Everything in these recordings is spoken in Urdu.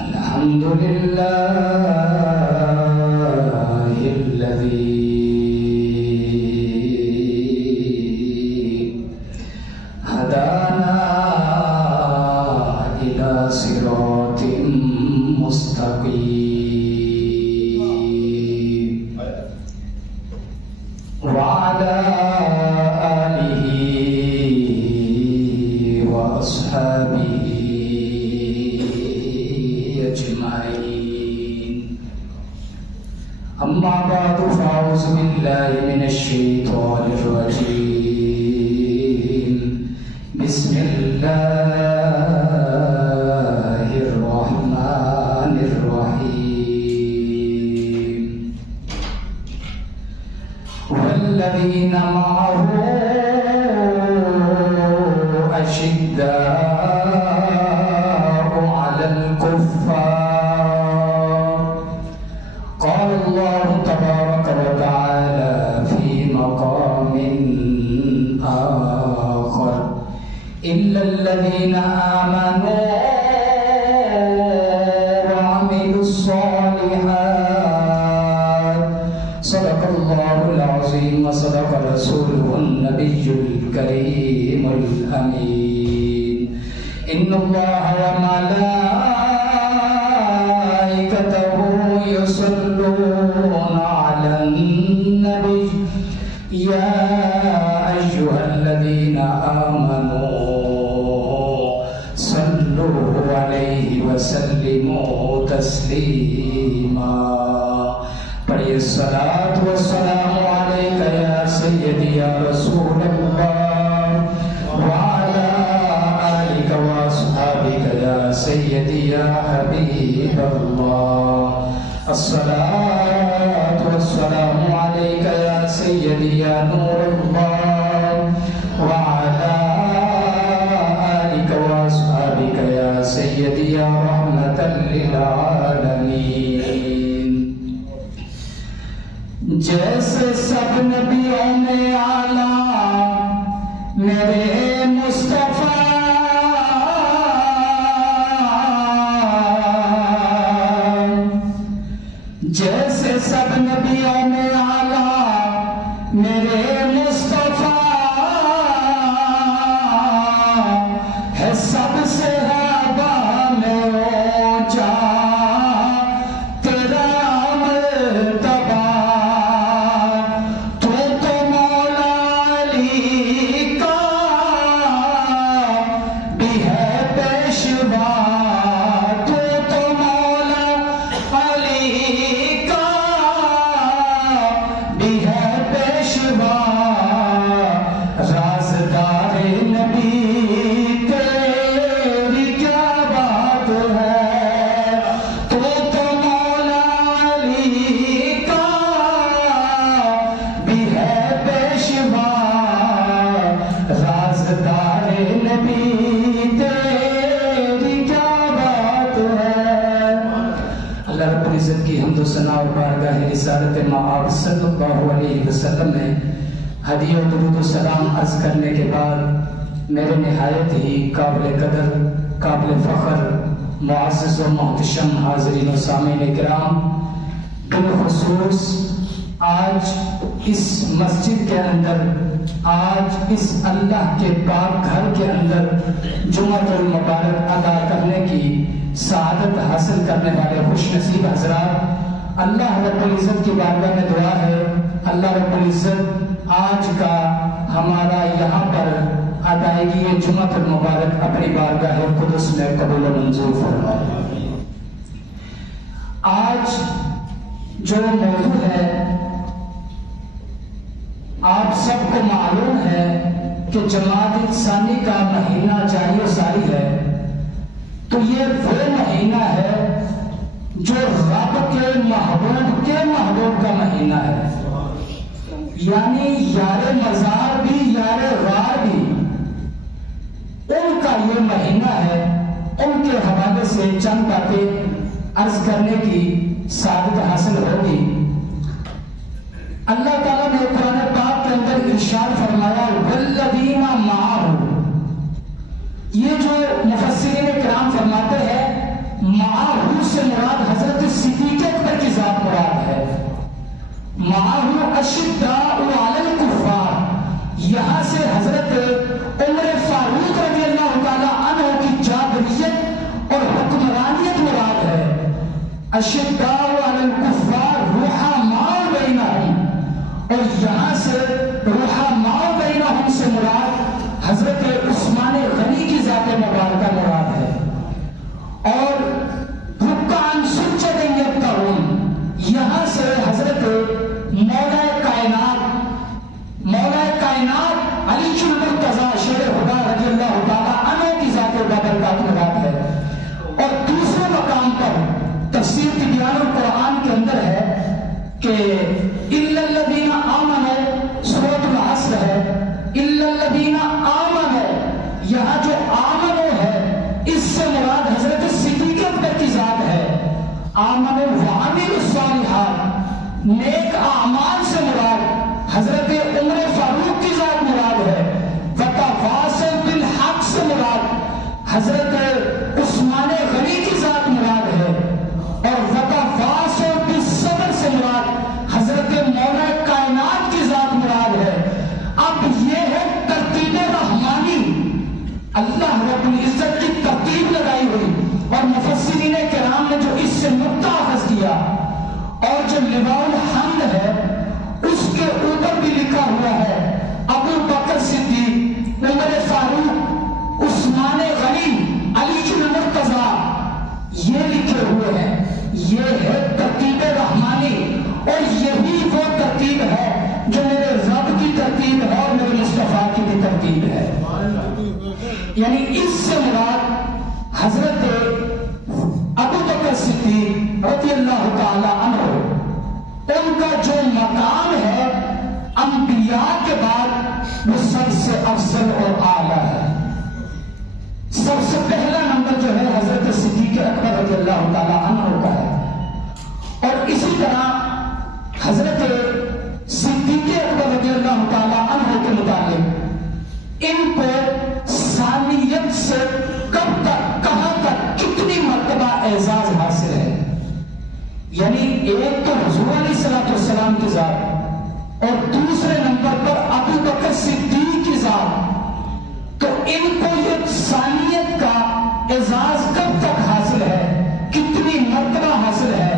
الحمد لله الذي هدانا إلى صراط مستقيم وعلى آله وأصحابه أجمعين. أما بعد فأعوذ بالله من الشيطان الرجيم. بسم الله الرحمن الرحيم. والذين معه أشداء على الكفار. قال الله تبارك وتعالى في مقام آخر: إلا الذين آمنوا وعملوا الصالحات. صدق الله العظيم وصدق رسوله النبي الكريم الأمين. إن الله وملائكته يصلون على النبي يا أيها الذين آمنوا صلوا عليه وسلموا تسليما. پڑھیے الصلاۃ والسلام علیک یا سیدی یا رسول اللہ وعلی آلک واصحابک یا سیدی یا حبیب اللہ. الصلاۃ والسلام علیک یا سیدی یا نور اللہ وعلی آلک واصحابک یا سیدی یا رحمۃ للعالمین. جیسے سب نبیوں میں اعلیٰ میرے مصطفیٰ، جیسے سب نبیوں میں اعلیٰ میرے مصطفیٰ ہے، سب سے زیادہ میں اونچا تیرا مرتبہ. تو مولا علی کا بھی ہے پیشوا. تو مولا علی کا بھی ہے پیشوا. رازدار نبی تیری کیا بات ہے. تو مولا علی کا بھی ہے پیشوا. رازدار نبی تیری کیا بات ہے. اللہ رب العزت کی حمد و ثنا اور بارگاہ رسالت مآب صلی اللہ علیہ وسلم میں ہدیہ و درود و سلام عرض کرنے کے بعد میرے نہایت ہی قابل قدر، قابل فخر، معزز و محتشم حاضرین و سامعین کرام، بالخصوص آج اس مسجد کے اندر، آج اس اللہ کے پاک گھر کے اندر جمعۃ المبارک ادا کرنے کی سعادت حاصل کرنے والے خوش نصیب حضرات، اللہ رب العزت کی بارگاہ میں دعا ہے اللہ رب العزت آج کا ہمارا یہاں پر ادائیگی جمعۃ المبارک اپنی بارگاہ قدس میں قبول و منظور فرمائے. آج جو موضوع ہے آپ سب کو معلوم ہے کہ جمادی الثانی کا مہینہ جاری ساری ہے، تو یہ وہ مہینہ ہے جو رب کے محبوب کا مہینہ ہے. یعنی یار مزار بھی یار غار بھی ان کا یہ مہینہ ہے. ان کے حوالے سے چند باتیں عرض کرنے کی سعادت حاصل ہوگی. اللہ تعالیٰ نے قرآن پاک کے اندر ارشاد فرمایا والذین معہ. یہ جو مفسرین کرام فرماتے ہیں معہ اشداء علی الکفار، یہاں سے حضرت عمر فاروق رضی اللہ تعالی عنہ کی جابریت اور حکمرانیت مراد ہے۔ اشداء علی الکفار رحماء بینہم، اور یہاں سے رحماء بینہم سے مراد حضرت عثمان غنی کی ذات مبارکہ مراد ہے۔ اور رکعن سجدن یبتغون، یہاں سے حضرت مولا کائنات علی المرتضیٰ شیر خدا رضی اللہ تعالی عنہ کی ذات بابرکات مراد ہے۔ اور دوسرے مقام پر تفسیر تبیان القرآن کے اندر ہے کہ الا الذین آمنوا، سورۃ العصر ہے، الا الذین آمنوا، یہاں جو آمنوا ہے اس سے مراد حضرت صدیق اکبر کی ذات ہے۔ آمنوا وعملوا الصالحات، نیک اعمال سے مراد حضرت عمر فاروق کی ذات مراد ہے۔ وتواصوا بالحق سے مراد حضرت عثمان غنی کی ذات مراد ہے۔ اور وتواصوا بالصبر سے مراد حضرت مولا کائنات کی ذات مراد ہے۔ اب یہ ہے ترتیب رحمانی، اللہ رب العزت کی ترتیب لگائی ہوئی، اور مفسرین کرام نے جو اس سے نقطہ اخذ کیا، اور جو لواء الحمد ہے اس کے اوپر بھی لکھا ہوا ہے ابو بکر صدیق، عمر فاروق، عثمان غنی، علی المرتضیٰ، یہ لکھے ہوئے ہیں۔ یہ ہے ترتیب رحمانی، اور یہی وہ ترتیب ہے جو میرے رب کی ترتیب ہے اور میرے مصطفیٰ کی بھی ترتیب ہے۔ یعنی اس سے مراد حضرت ابو بکر صدیق رضی اللہ تعالی عنہ، ان کا جو مقام ہے انبیاء کے بعد وہ سب سے افضل اور اعلیٰ ہے۔ سب سے پہلا نمبر جو ہے حضرت صدیق اکبر رضی اللہ تعالی عنہ کا ہے۔ اور اسی طرح حضرت صدیق اکبر رضی اللہ تعالی عنہ کے متعلق ان کو ثانیت سے کب تک، کہاں تک، کتنی مرتبہ اعزاز حاصل ہے۔ یعنی ایک تو حضور علیہ الصلوۃ والسلام کی ذات، اور دوسرے نمبر پر ابو بکر صدیق کی ذات، تو ان کو یہ ثانیت کا اعزاز کب تک حاصل ہے، کتنی مرتبہ حاصل ہے؟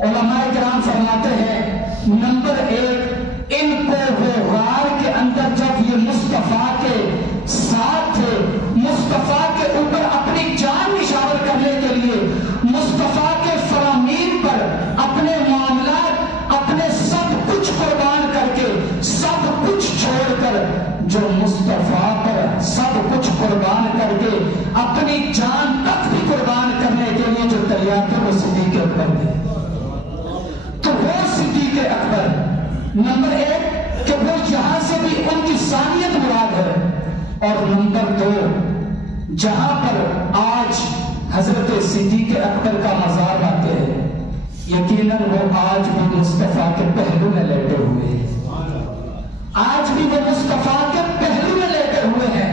علماء کرام فرماتے ہیں نمبر ایک، ان کو وہ غار کے اندر جب یہ مصطفیٰ کے ساتھ تھے، مصطفیٰ کے اوپر اپنی جان نشاور کرنے کے لیے، مصطفیٰ کے فرامین پر اپنے معاملات، اپنے سب کچھ قربان کر کے، سب کچھ چھوڑ کر، جو مصطفیٰ پر سب کچھ قربان کر کے اپنی جان تک بھی قربان کرنے کے لیے جو تیار تھے وہ صدیق اکبر تھے۔ تو وہ صدیق اکبر نمبر ایک کہ وہ یہاں سے بھی ان کی ثانیت مراد ہے۔ اور نمبر دو، جہاں پر آج حضرت صدیق اکبر کا مزار آتے ہیں، یقیناً وہ آج بھی مصطفیٰ کے پہلو میں لیٹے ہوئے ہیں، آج بھی وہ مصطفیٰ کے پہلو میں لیٹے ہوئے ہیں۔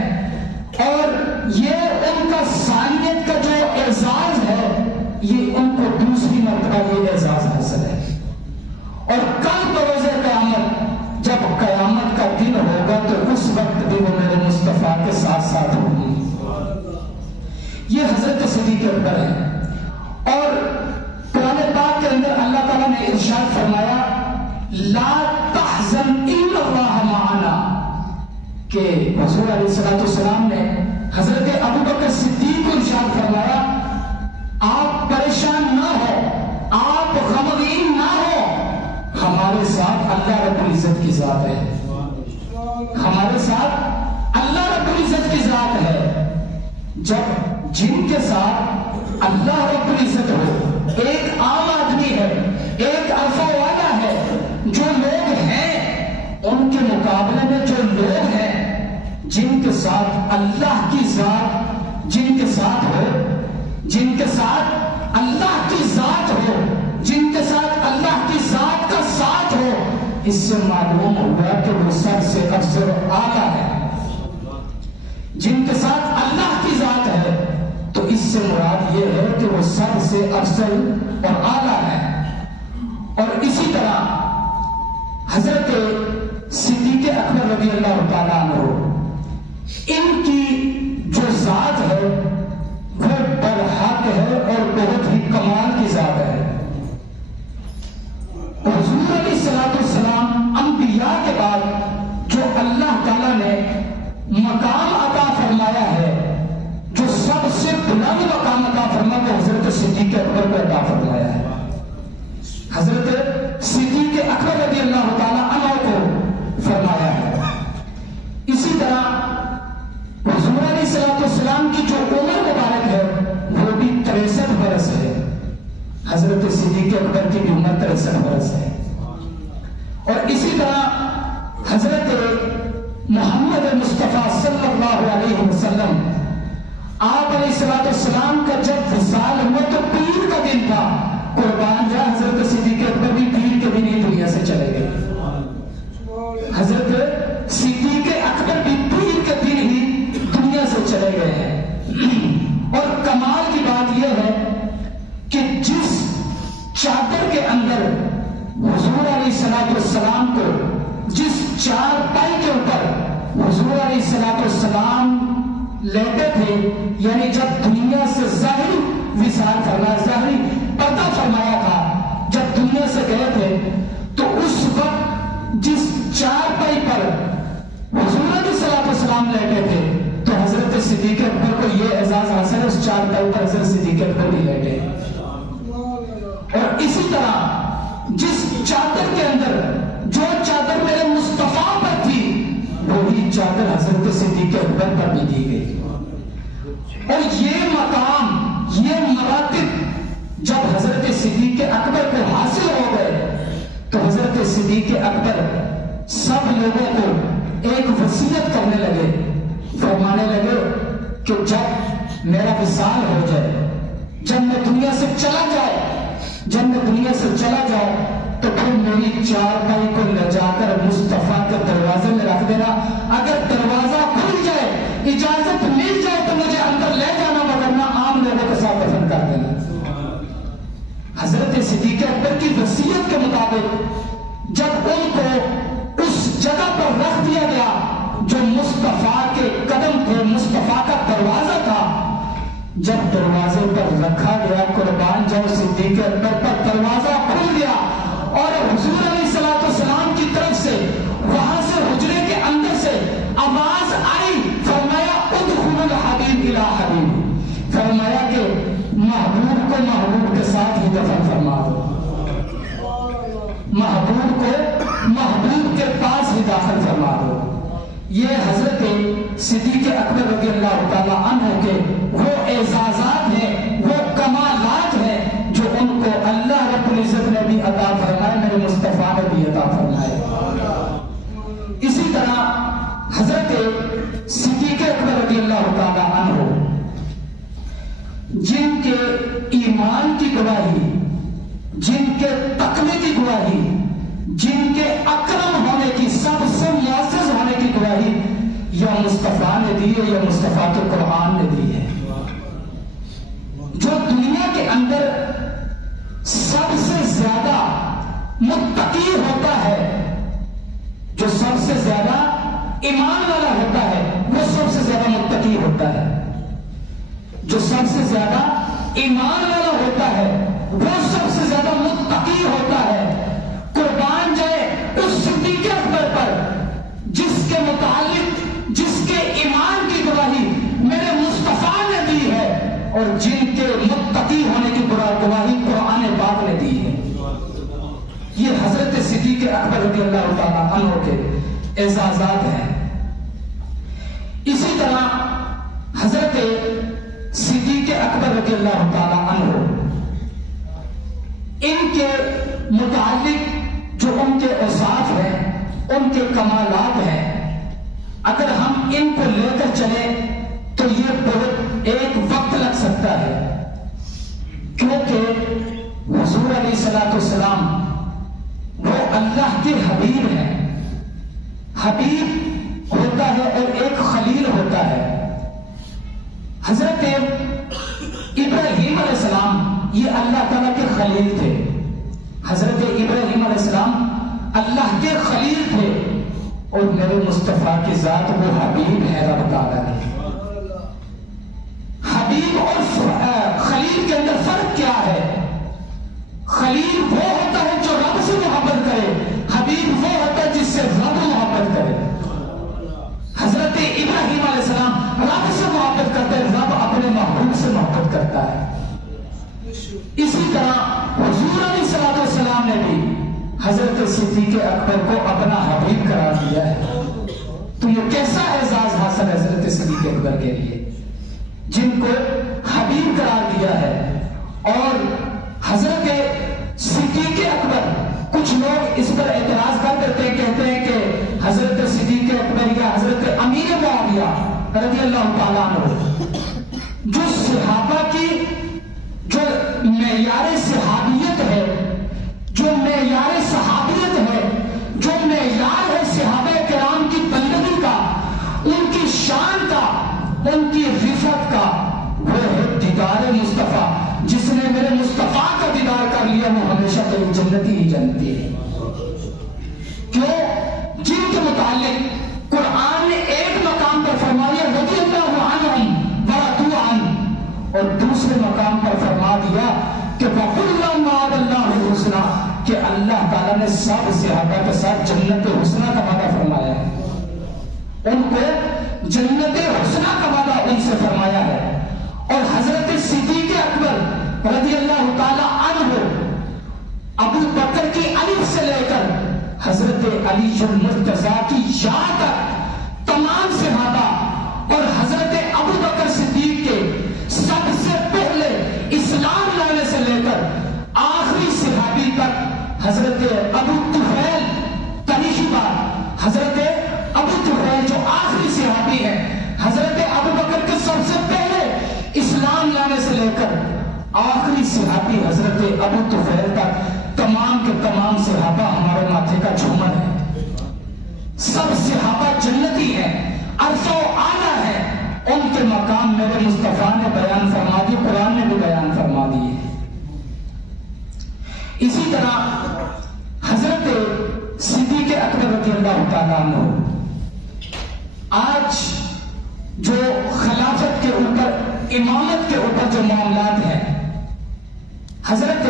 اور یہ ان کا ثانیت کا جو اعزاز ہے، یہ ان کو دوسری مرتبہ یہ اعزاز حاصل ہے۔ اور کل بروز قیامت جب قیامت کا دن ہوگا تو اس وقت بھی وہ میرے مصطفیٰ کے ساتھ ساتھ ہوگی۔ یہ حضرت صدیق اکبر ہے۔ اور قرآن پاک کے اندر اللہ تعالیٰ نے ارشاد فرمایا لا تحزن ان اللہ معنا، کہ حضور علیہ السلام نے حضرت ابو بکر صدیق کو ارشاد فرمایا آپ پریشان نہ ہو، آپ غمگین نہ ہو، ہمارے ساتھ اللہ رب العزت کی ذات ہے، ہمارے ساتھ اللہ رب العزت کی ذات ہے۔ جب جن کے ساتھ اللہ رب العزت ہو، ایک عام آدمی ہے، ایک عفو والا ہے، جو لوگ ہیں ان کے مقابلے میں جو لوگ ہیں جن کے ساتھ اللہ کی ذات، جن کے ساتھ ہو، جن کے ساتھ اللہ کی ذات ہو، جن کے ساتھ اللہ کی ذات کا ساتھ ہو، اس سے معلوم ہوا کہ وہ سب سے افضل و اعلیٰ ہے۔ جن کے ساتھ اللہ کی ذات ہے تو اس سے مراد یہ ہے کہ وہ سب سے افضل اور اعلیٰ ہے۔ اور اسی طرح حضرت صدیق اکبر رضی اللہ تعالیٰ عنہ، ان کی جو ذات ہے وہ برحق ہے اور بہت ہی کمال کی ذات ہے۔ حضور علیہ الصلوۃ والسلام انبیاء کے بعد جو اللہ تعالیٰ نے مقام عطا فرمایا ہے، جو سب سے بلند مقام عطا فرمایا، وہ حضرت صدیق اکبر کو عطا فرمایا ہے۔ حضرت صدیق اکبر رضی اللہ تعالیٰ عنہ کو فرمایا ہے۔ اسی طرح حضور علیہ الصلوۃ والسلام کی جو عمر مبارک ہے وہ بھی 63 برس ہے۔ حضرت صدیق اکبر کی بھی عمر 63 برس ہے۔ اور اسی طرح حضرت محمد مصطفیٰ صلی اللہ علیہ وسلم، آپ علیہ الصلوۃ والسلام کا جب وصال ہوا تو پیر کا دن تھا، قربان جا حضرت صدیق اکبر بھی پیر کے دن ہی دنیا سے چلے گئے۔ حضرت صدیق اکبر بھی پیر کے دن ہی دنیا سے چلے گئے ہیں۔ اور کمال کی بات یہ ہے کہ جس چادر کے اندر حضور علیہ الصلوۃ والسلام کو، جس چار پائی کے اوپر حضور علیہ الصلوۃ والسلام لیٹے تھے، یعنی جب دنیا سے ظاہری وصال فرمایا، ظاہری پردہ فرمایا تھا، جب دنیا سے گئے تھے تو اس وقت جس چار پائی پر حضور علیہ الصلوۃ والسلام لیٹے تھے تو حضرت صدیق اکبر کو یہ اعزاز حاصل ہے، اس چار پائی پر حضرت صدیق اکبر بھی لیٹے۔ اور اسی طرح جس چادر کے اندر، جو چادر میرے مصطفیٰ پر تھی، وہی چادر حضرت صدیق اکبر پر بھی دی گئی۔ اور یہ مقام، یہ مراتب جب حضرت صدیق اکبر کو حاصل ہو گئے تو حضرت صدیق اکبر سب لوگوں کو ایک وصیت کرنے لگے، فرمانے لگے کہ جب میرا وصال ہو جائے، جب میں دنیا سے چلا جاؤں تو پھر میری چار پائی کو لے جا کر مصطفیٰ کے دروازے میں رکھ دینا، اگر دروازہ کھل جائے، اجازت مل جائے تو مجھے اندر لے جانا، ورنہ عام لوگوں کے ساتھ دفن کر دینا۔ حضرت صدیق اکبر کی وصیت کے مطابق جب ان کو اس جگہ پر رکھ دیا گیا جو مصطفیٰ کے قدم تھے، مصطفیٰ کا دروازہ تھا، جب دروازے پر رکھا گیا، قربان جاؤ صدیق اکبر پر دروازہ کھل گیا اور حضور علیہ الصلوۃ والسلام کی طرف سے وہاں سے حجرے کے اندر سے آواز آئی، فرمایا ادخلوا الحبیب الی حبیب، فرمایا کہ محبوب کو محبوب کے ساتھ ہی دفن فرما دو، محبوب کو محبوب کے پاس ہی داخل فرما دو۔ یہ حضرت صدیق اکبر رضی اللہ تعالیٰ عنہ کے وہ اعزازات ہیں، وہ کمالات ہیں جو ان کو اللہ رب العزت نے بھی عطا فرمائے، میرے مصطفیٰ نے بھی عطا فرمائے۔ اسی طرح حضرت صدیق اکبر رضی اللہ تعالیٰ عنہ، جن کے ایمان کی گواہی، جن کے تقوی کی گواہی، جن کے اکرم ہونے کی، سب سے معزز ہونے کی گواہی یا مصطفیٰ نے دی ہے یا مصطفیٰ کے قرآن نے دی ہے۔ جو دنیا کے اندر سب سے زیادہ متقی ہوتا ہے، جو سب سے زیادہ ایمان والا ہوتا ہے، وہ سب سے زیادہ متقی ہوتا ہے۔ جو سب سے زیادہ ایمان والا ہوتا ہے وہ سب سے زیادہ متقی ہوتا ہے۔ قربان جائے اس صدیق اکبر پر جس کے متعلق، جس کے ایمان کی گواہی میرے مصطفیٰ نے دی ہے اور جن کے متقی ہونے کی گواہی قرآن پاک نے دی ہے۔ یہ حضرت صدیق اکبر رضی اللہ تعالیٰ عنہ کے اعزازات ہیں۔ اسی طرح حضرت صدیق اکبر رضی اللہ تعالیٰ عنہ، ان کے متعلق جو ان کے اوصاف ہیں، ان کے کمالات ہیں، اگر ہم ان کو لے کر چلیں تو یہ بہت ایک وقت لگ سکتا ہے، کیونکہ حضور علیہ الصلوۃ والسلام وہ اللہ کے حبیب ہیں۔ حبیب ہوتا ہے اور ایک خلیل ہوتا ہے۔ حضرت ابراہیم علیہ السلام یہ اللہ تعالیٰ کے خلیل تھے۔ حضرت ابراہیم علیہ السلام اللہ کے خلیل تھے اور میرے مصطفیٰ کی ذات وہ حبیب ہے رب تعالیٰ کی. حبیب اور خلیل کے اندر فرق کیا ہے؟ خلیل وہ ہوتا ہے جو رب سے محبت کرے، حبیب وہ ہوتا ہے جس سے رب محبت کرے. حضرت ابراہیم علیہ السلام رب سے محبت کرتے ہیں، رب اپنے محبوب سے محبت کرتا ہے. اسی طرح حضور علیہ السلام نے بھی حضرت صدیق اکبر کو اپنا حبیب قرار دیا ہے. تو یہ کیسا اعزاز حاصل ہے حضرت صدیق اکبر کے لیے جن کو حبیب قرار دیا ہے. اور حضرت صدیق اکبر، کچھ لوگ اس پر اعتراض کر دیتے ہیں، کہتے ہیں کہ حضرت صدیق اکبر یا حضرت امیر معاویہ رضی اللہ تعالیٰ عنہ جو صحابہ کی جو معیار صحابیت ہے، جو معیار صحابیت ہے، جو معیار ہے صحابہ کرام کی بندگی کا، ان کی شان کا، ان کی رفعت کا، وہ ہے دیدار مصطفیٰ. جس نے میرے مصطفیٰ کا دیدار کر لیا وہ ہمیشہ کے جنتی ہی جنتی ہے. کیوں؟ جن کے متعلق قرآن نے ایک مقام پر فرمایا رضی اللہ عنہم ورضوا عنہ، اور دوسرے مقام پر فرما دیا کہ وَقُلًا وَعَدَ اللَّهُ الْحُسْنَى، کہ اللہ تعالیٰ نے سب صحابہ کے ساتھ جنت حسنہ کا وعدہ فرمایا ہے، ان کو جنت حسنہ کا وعدہ ان سے فرمایا ہے. اور حضرت صدیق اکبر رضی اللہ تعالی عنہ ابو بکر کی الف سے لے کر حضرت علی المرتضیٰ کی یا تک تمام صحابہ، اور حضرت ابو بکر صدیق کے سب سے پہلے اسلام لانے سے لے کر آخری صحابی تک حضرت ابو طفیل، تاریخی بات، حضرت ابو طفیل جو آخری صحابی ہیں، حضرت ابو بکر کے سب سے پہلے اسلام لانے سے لے کر آخری صحابی حضرت ابو طفیل تک تمام کے تمام صحابہ ہمارے ماتھے کا جھومر ہے. سب صحابہ جنتی ہیں، عرفہ و اعلیٰ ہے. ان کے مقام میرے مصطفیٰ نے بیان فرما دی، قرآن نے بھی بیان فرما دیے. اسی طرح حضرت صدیق اکبر رضی اللہ تعالیٰ عنہ آج جو خلافت کے اوپر، امامت کے اوپر جو معاملات ہیں، حضرت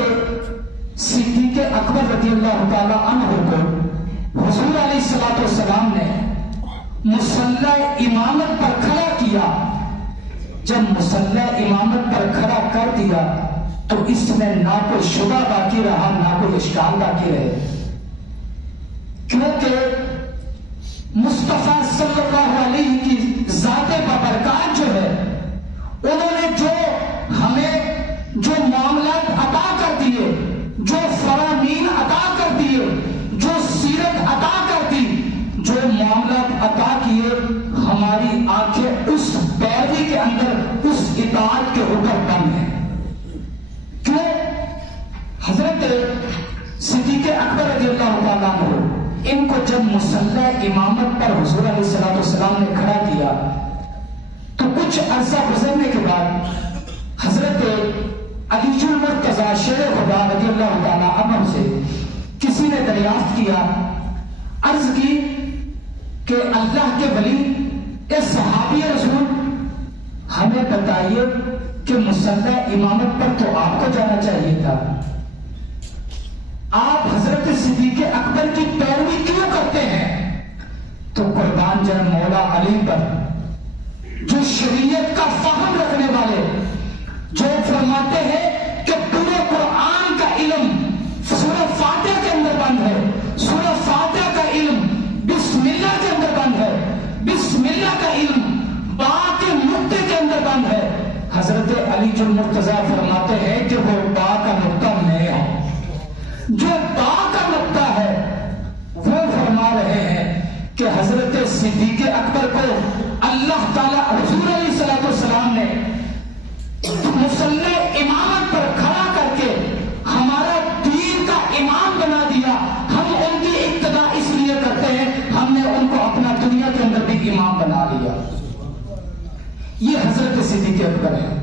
صدیق اکبر رضی اللہ تعالی عنہ کو حضور علیہ السلام نے مصلی امامت پر کھڑا کیا. جب مصلی امامت پر کھڑا کر دیا تو اس میں نہ کوئی شبہ باقی رہا، نہ کوئی اشکال باقی رہے، کیونکہ مصطفیٰ صلی اللہ علیہ کی ذات بابرکات جو ہے، انہوں نے جو ہمیں جو معاملات عطا کر دیے، جو فرامین عطا کر دیے، جو سیرت عطا کر دی، جو معاملات عطا کیے، ہماری آنکھیں اس پیروی کے اندر، اس اطاعت کے اوپر بند ہیں. کیوں؟ حضرت صدیق اکبر رضی اللہ تعالیٰ عنہ ان کو جب مصلی امامت پر حضور علیہ السلام نے کھڑا کیا تو کچھ عرصہ گزرنے کے بعد حضرت علی المرتضیٰ شیر خدا رضی اللہ تعالیٰ عنہ سے کسی نے دریافت کیا، عرض کی کہ اللہ کے ولی، اے صحابی رسول، ہمیں بتائیے کہ مصلی امامت پر تو آپ کو جانا چاہیے تھا، آپ حضرت صدیق اکبر کی پیروی کیوں کرتے ہیں؟ تو قربان جائے مولا علی پر، جو شریعت کا فہم رکھنے والے، جو فرماتے ہیں کہ پورے قرآن کا علم سورہ فاتحہ کے اندر بند ہے، سورہ فاتحہ کا علم بسم اللہ کے اندر بند ہے، بسم اللہ کا علم با کے نقطے کے اندر بند ہے. حضرت علی المرتضیٰ فرماتے ہیں کہ وہ با کا نقطہ میں ہوں. جو با کا نقطہ ہے وہ فرما رہے ہیں کہ حضرت صدیق اکبر کو اللہ تعالیٰ حضور علیہ السلام نے مصلی امامت پر کھڑا کر کے ہمارا دین کا امام بنا دیا. ہم ان کی اقتدا اس لیے کرتے ہیں، ہم نے ان کو اپنا دنیا کے اندر بھی امام بنا لیا. یہ حضرت صدیق اکبر ہے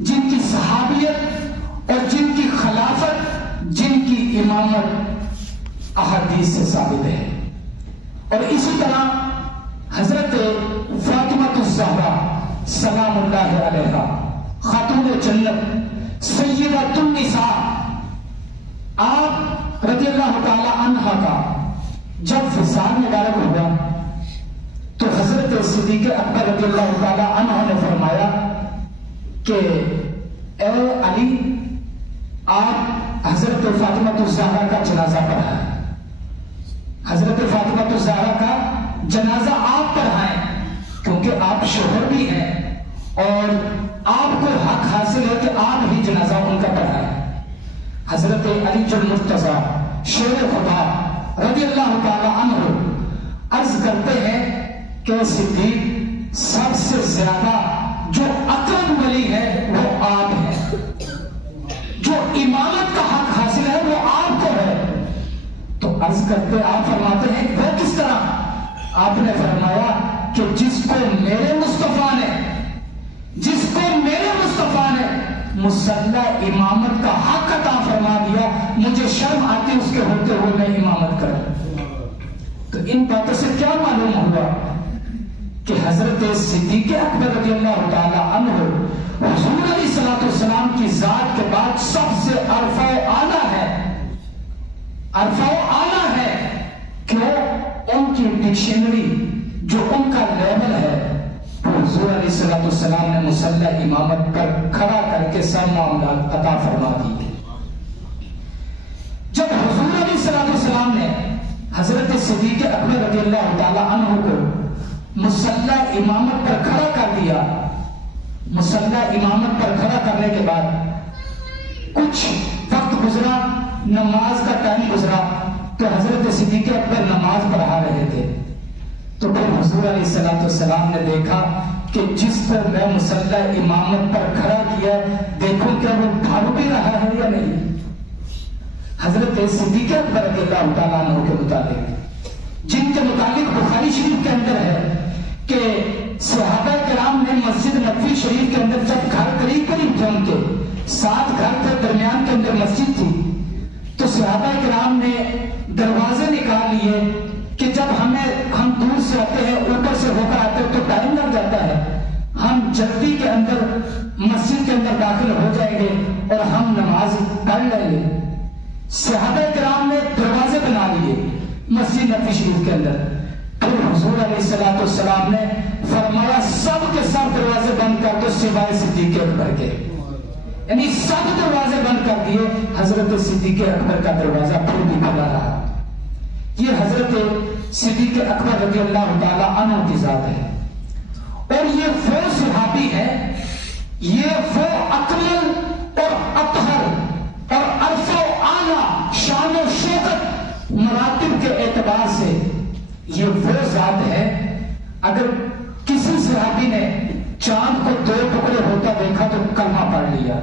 جن کی صحابیت اور جن کی خلافت، جن کی امامت احادیث سے ثابت ہے. اور اسی طرح حضرت فاطمہ الزہرا سلام اللہ علیہا خاتون جنت سیدۃ النساء، آپ رضی اللہ تعالی عنہا کا جب وصال مبارک ہوا تو حضرت صدیق اکبر رضی اللہ تعالی عنہ نے فرمایا کہ اے علی، آپ حضرت فاطمہ الزہرا کا جنازہ پڑھائیں. حضرت فاطمہ الزہرا کا جنازہ آپ پڑھائیں، کیونکہ آپ شوہر بھی ہیں اور آپ کو حق حاصل ہے کہ آپ ہی جنازہ ان کا پڑھائیں. حضرت علی المرتضی شیر خدا رضی اللہ تعالی عنہ عرض کرتے ہیں کہ صدیق سب سے زیادہ جو اقرب ولی ہے وہ آپ ہیں، جو امامت کا حق حاصل ہے وہ آپ کو ہے. تو عرض کرتے آپ فرماتے ہیں وہ کس طرح؟ آپ نے فرمایا کہ جس کو میرے مصطفیٰ نے مسلح امامت کا حق عطا فرما دیا، مجھے شرم آتی اس کے ہوتے ہوئے میں امامت کروں. تو ان باتوں سے کیا معلوم ہوا کہ حضرت صدیق اکبر رضی اللہ تعالی عنہ حضور علیہ الصلوۃ والسلام کی ذات کے بعد سب سے عرفہ و اعلیٰ ہے. عرفہ و اعلیٰ ہے کیوں؟ ان کی ڈکشنری جو ان کا لیول ہے حضور علیہ الصلوۃ والسلام نے مسلح امامت پر کھڑا کر کے سب معاملات عطا فرما دی. جب حضور علیہ الصلوۃ والسلام نے حضرت صدیق اکبر رضی اللہ تعالی عنہ کو مسلح امامت پر کھڑا کر دیا، مسلح امامت پر کھڑا کرنے کے بعد کچھ وقت گزرا، نماز کا ٹائم گزرا تو حضرت صدیق اکبر نماز پڑھا رہے تھے. تو پھر حضور علیہ الصلوۃ والسلام نے دیکھا کہ جس پر میں مسلح امامت پر کھڑا کیا دیکھو کیا وہ بھاگ بھی رہا ہے یا نہیں. حضرت صدیق اکبر رضی اللہ تعالیٰ عنہ کے مطابق، جن کے متعلق بخاری شریف کے اندر ہے کہ صحابہ کرام نے مسجد نبوی شریف کے اندر جب گھر قریب قریب تھے، ان کے 7 گھر تھے، درمیان کے اندر مسجد تھی، تو صحابہ کرام نے دروازے نکال لیے کہ جب ہم دور سے آتے ہیں، اوپر سے ہو کر آتے ہیں تو ٹائم لگ جاتا ہے، ہم جلدی کے اندر مسجد کے اندر داخل ہو جائیں گے اور ہم نماز پڑھ لیں گے. صحابہ کرام نے دروازے بنا لیے مسجد نبوی شریف کے اندر. پھر حضور علیہ الصلوۃ والسلام نے فرمایا سب کے سب دروازے بند کر دو سوائے صدیق اکبر کے، یعنی سب دروازے بند کر دیے، حضرت صدیق اکبر کا دروازہ پھر بھی کھلا رہا. یہ حضرت صدیق اکبر رضی اللہ تعالی عنہ کی ذات ہے، اور یہ وہ صحابی ہے، یہ وہ اکمل اور اطہر اور عرف و اعلیٰ شان و شوکت مراتب کے اعتبار سے یہ وہ ذات ہے. اگر کسی صحابی نے چاند کو 2 ٹکڑے ہوتا دیکھا تو کلمہ پڑھ لیا،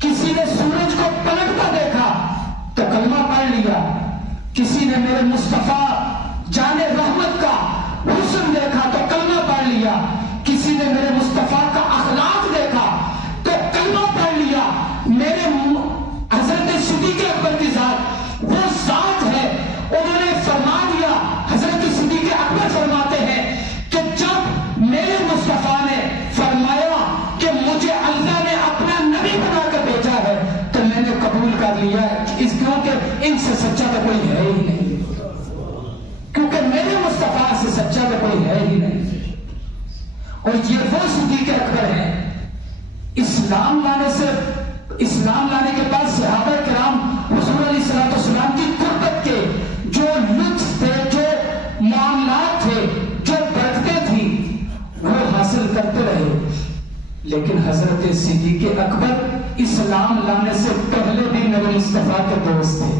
کسی نے سورج کو پلٹتا دیکھا تو کلمہ پڑھ لیا، کسی نے میرے مصطفیٰ جان رحمت کا حسن دیکھا تو کلمہ پڑھ لیا، کسی نے میرے مصطفیٰ کا اخلاق دیکھا تو کلمہ پڑھ لیا. میرے حضرت صدیق اکبر کی ذات وہ ذات ہے، انہوں نے فرما دیا. حضرت صدیق اکبر فرماتے ہیں کہ جب میرے مصطفیٰ نے فرمایا کہ مجھے اللہ نے اپنا نبی بنا کر بھیجا ہے تو میں نے قبول کر لیا ہے، اس کیونکہ ان سے سچا تو کوئی ہے ہی نہیں، کیونکہ میرے مصطفیٰ سے سچا تو کوئی ہے ہی نہیں. اور یہ وہ صدیق اکبر ہیں اسلام لانے کے بعد صحابہ کرام حضور علیہ الصلوۃ والسلام کی قربت کے جو لطف تھے، جو معاملات تھے، جو برکتیں تھیں وہ حاصل کرتے رہے. لیکن حضرت صدیق اکبر اسلام لانے سے پہلے بھی میرے مصطفیٰ کے دوست تھے،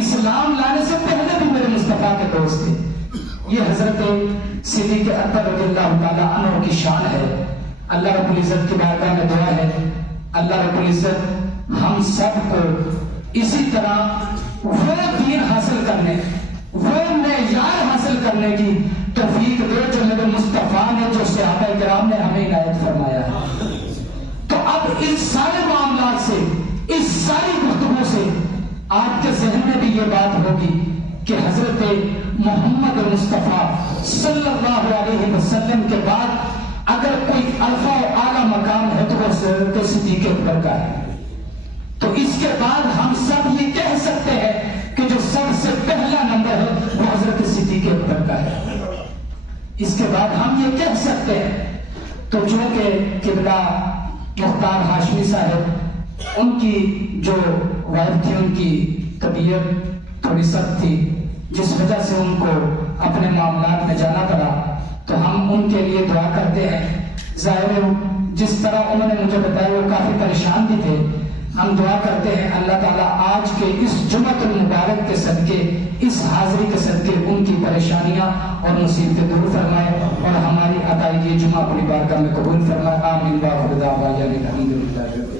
اسلام لانے سے پہلے بھی میرے مصطفیٰ کے دوست تھے. یہ حضرت صدیق اکبر رضی اللہ تعالیٰ عنہ کی شان ہے. اللہ رب العزت کی بارگاہ میں دعا ہے اللہ رب العزت ہم سب کو اسی طرح وہ دین حاصل کرنے، وہ معیار حاصل کرنے کی توفیق دے جو میرے مصطفیٰ نے، جو صحابہ کرام نے ہمیں عنایت فرمایا ہے. تو اب اس سارے معاملات سے، اس ساری گفتگو سے آپ کے ذہن میں بھی یہ بات ہوگی کہ حضرت محمد مصطفیٰ صلی اللہ علیہ وسلم کے بعد اگر کوئی عرفہ و اعلیٰ مقام ہے تو وہ حضرت صدیق اکبر کا ہے. تو اس کے بعد ہم سب یہ کہہ سکتے ہیں کہ جو سب سے پہلا نمبر ہے وہ حضرت صدیق اکبر کا ہے. اس کے بعد ہم یہ کہہ سکتے ہیں. تو چونکہ قبلہ مختار ہاشمی صاحب ان کی جو وائف تھی ان کی طبیعت تھوڑی سخت تھی جس وجہ سے ان کو اپنے معاملات میں جانا پڑا، تو ہم ان کے لیے دعا کرتے ہیں. ظاہر ہے جس طرح انہوں نے مجھے بتایا وہ کافی پریشان بھی تھے. ہم دعا کرتے ہیں اللہ تعالیٰ آج کے اس جمعۃ المبارک کے صدقے، اس حاضری کے صدقے ان کی پریشانیاں اور مصیبتیں دور فرمائے اور ہماری ادائیگی جمعہ اپنی بارگاہ میں قبول فرمائے. آمین. واخر دعوانا الحمدللہ.